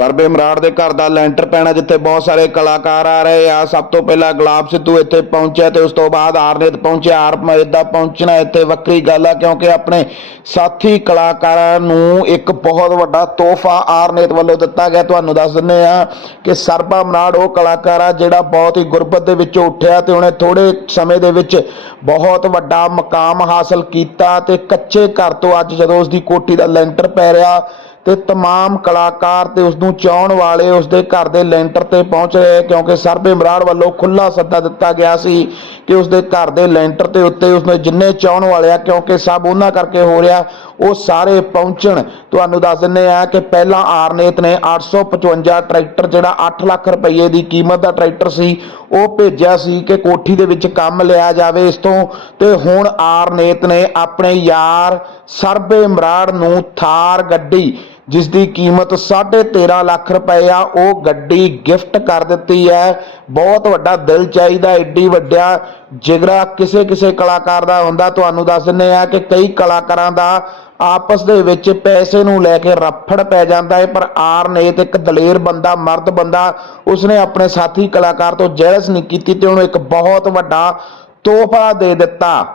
ਸਰਬੇ ਮਰਾੜ ਦੇ ਘਰ ਦਾ ਲੈਂਟਰ ਪੈਣਾ ਜਿੱਥੇ ਬਹੁਤ ਸਾਰੇ ਕਲਾਕਾਰ ਆ ਰਹੇ ਆ। ਸਭ ਤੋਂ ਪਹਿਲਾਂ ਗੁਲਾਬ ਸਿੱਧੂ ਇੱਥੇ ਪਹੁੰਚਿਆ ਤੇ ਉਸ ਤੋਂ ਬਾਅਦ ਆਰਨੇਤ ਪਹੁੰਚਿਆ। ਆਰਮੇਦ ਦਾ ਪਹੁੰਚਣਾ ਇੱਥੇ ਵੱਖਰੀ ਗੱਲ ਆ ਕਿਉਂਕਿ ਆਪਣੇ ਸਾਥੀ ਕਲਾਕਾਰਾਂ ਨੂੰ ਇੱਕ ਬਹੁਤ ਵੱਡਾ ਤੋਹਫਾ ਆਰਨੇਤ ਵੱਲੋਂ ਦਿੱਤਾ ਗਿਆ। ਤੁਹਾਨੂੰ ਦੱਸ ਦਿੰਦੇ ਆ ਕਿ ਸਰਬਾ ਮਰਾੜ ਉਹ ਕਲਾਕਾਰ ਆ ਜਿਹੜਾ ਬਹੁਤ ਹੀ ਗੁਰਬਤ ਦੇ ਵਿੱਚੋਂ ਉੱਠਿਆ ਤੇ ਉਹਨੇ ਥੋੜੇ ਸਮੇਂ ਦੇ ਵਿੱਚ ਬਹੁਤ ਵੱਡਾ ਮਕਾਮ ਹਾਸਲ ਕੀਤਾ ਤੇ ਕੱਚੇ ਘਰ ਤੋਂ ਅੱਜ ਜਦੋਂ ਉਸ ਦੀ ਕੋਠੀ ਦਾ ਲੈਂਟਰ ਪੈ ਰਿਹਾ ਤੇ तमाम ਕਲਾਕਾਰ ਤੇ ਉਸ ਨੂੰ ਚਾਹਣ ਵਾਲੇ ਉਸ ਦੇ ਘਰ ਦੇ ਲੈਂਟਰ ਤੇ ਪਹੁੰਚ ਰਹੇ ਕਿਉਂਕਿ ਸਰਬੇ ਮਰਾੜ ਵੱਲੋਂ ਖੁੱਲਾ ਸੱਦਾ ਦਿੱਤਾ ਗਿਆ ਸੀ ਕਿ ਉਸ ਦੇ ਘਰ ਦੇ ਲੈਂਟਰ ਤੇ ਉੱਤੇ ਉਸਨੇ ਜਿੰਨੇ ਚਾਹਣ ਵਾਲੇ ਆ ਕਿਉਂਕਿ ਸਭ ਉਹਨਾਂ ਕਰਕੇ ਹੋ ਰਿਹਾ ਉਹ ਸਾਰੇ ਪਹੁੰਚਣ ਤੁਹਾਨੂੰ ਦੱਸ ਦਿੰਨੇ ਆ ਕਿ ਪਹਿਲਾਂ ਆਰਨੇਤ ਨੇ 855 ਟਰੈਕਟਰ ਜਿਹੜਾ 8 ਲੱਖ ਰੁਪਏ ਦੀ ਕੀਮਤ ਦਾ ਟਰੈਕਟਰ ਸੀ ਉਹ ਭੇਜਿਆ ਸੀ ਕਿ ਕੋਠੀ ਦੇ ਵਿੱਚ ਕੰਮ ਲਿਆ ਜਾਵੇ ਇਸ ਤੋਂ ਤੇ ਹੁਣ ਆਰਨੇਤ ਨੇ ਆਪਣੇ ਯਾਰ ਸਰਬੇ ਮਰਾੜ ਨੂੰ ਥਾਰ ਗੱਡੀ ਜਿਸ ਦੀ ਕੀਮਤ 13.5 ਲੱਖ ਰੁਪਏ ਆ, ਉਹ ਗੱਡੀ ਗਿਫਟ ਕਰ ਦਿੱਤੀ ਹੈ। ਬਹੁਤ ਵੱਡਾ ਦਿਲ ਚਾਹੀਦਾ, ਏਡੀ ਵੱਡਾ ਜਿਗਰਾ ਕਿਸੇ ਕਿਸੇ ਕਲਾਕਾਰ ਦਾ ਹੁੰਦਾ। ਤੁਹਾਨੂੰ ਦੱਸ ਦਿੰਨੇ ਆ ਕਿ ਕਈ ਕਲਾਕਾਰਾਂ ਦਾ ਆਪਸ ਦੇ ਵਿੱਚ ਪੈਸੇ ਨੂੰ ਲੈ ਕੇ ਰਫੜ ਪੈ ਜਾਂਦਾ ਹੈ, ਪਰ ਆਰਨੇਤ ਇੱਕ ਦਲੇਰ ਬੰਦਾ, ਮਰਦ ਬੰਦਾ, ਉਸਨੇ ਆਪਣੇ ਸਾਥੀ ਕਲਾਕਾਰ ਤੋਂ ਜੈਲਸ ਨਹੀਂ ਕੀਤੀ ਤੇ ਉਹਨੂੰ ਇੱਕ ਬਹੁਤ ਵੱਡਾ ਤੋਹਫਾ ਦੇ ਦਿੱਤਾ।